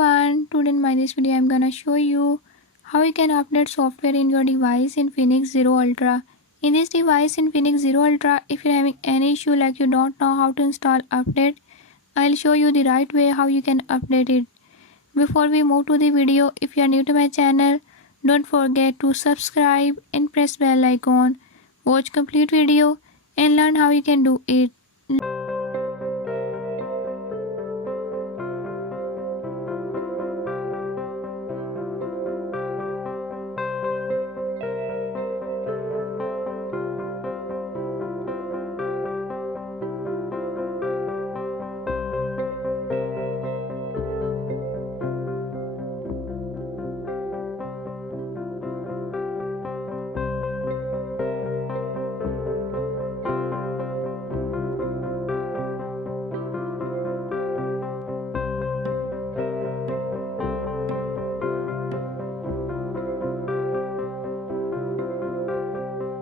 everyone, today in this video I'm gonna show you how you can update software in your device Infinix Zero Ultra. In this device Infinix Zero Ultra, if you're having any issue like you don't know how to install update, I'll show you the right way how you can update it. Before we move to the video, if you are new to my channel, don't forget to subscribe and press bell icon. Watch complete video and learn how you can do it.